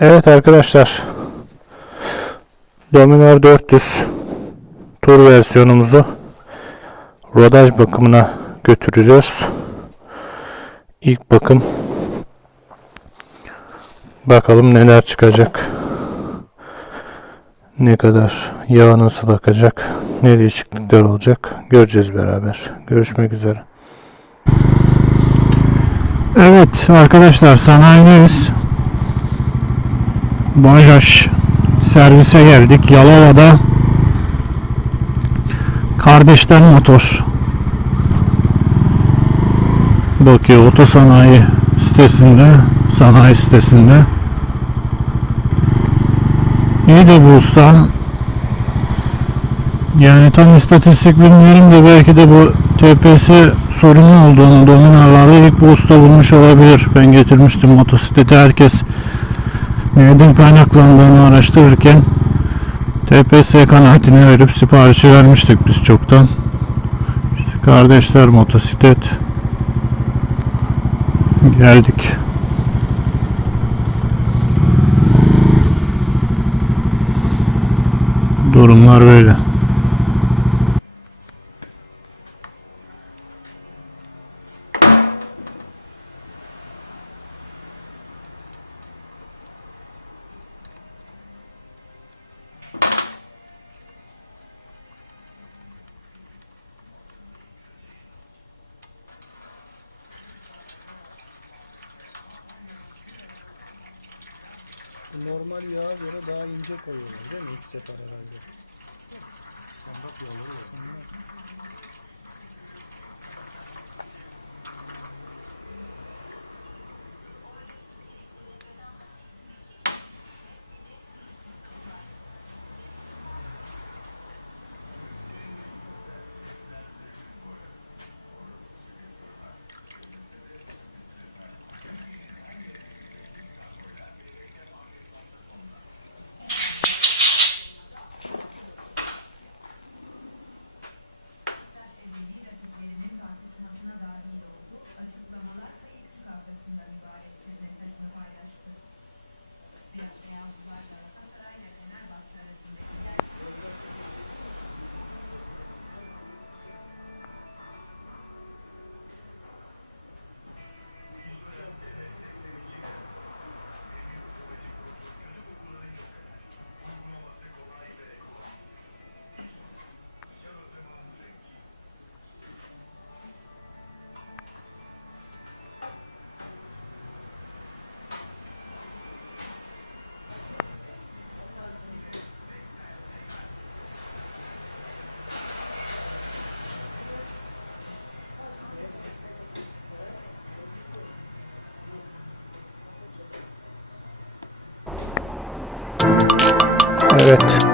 Evet arkadaşlar. Dominar 400 tur versiyonumuzu rodaj bakımına götürüyoruz. İlk bakım. Bakalım neler çıkacak. Ne kadar yağ nasıl akacak. Ne değişiklikler olacak. Göreceğiz beraber. Görüşmek üzere. Evet arkadaşlar sanayideyiz. Bajaj servise geldik. Yalova'da kardeşler motor bakıyor otosanayi sitesinde sanayi sitesinde iyi de bu usta yani tam istatistik bilmiyorum da belki de bu TPS sorunu olduğunu dominarlarda ilk bu usta bulmuş olabilir. Ben getirmiştim motosikleti herkes neyden kaynaklandığını araştırırken TPS kanaatini verip siparişi vermiştik biz çoktan. İşte kardeşler motosiklet geldik. Durumlar böyle. Normal yağa göre daha ince koyuyorlar değil mi? İlk sefer herhalde. Standart yağları var. evliliği Evet.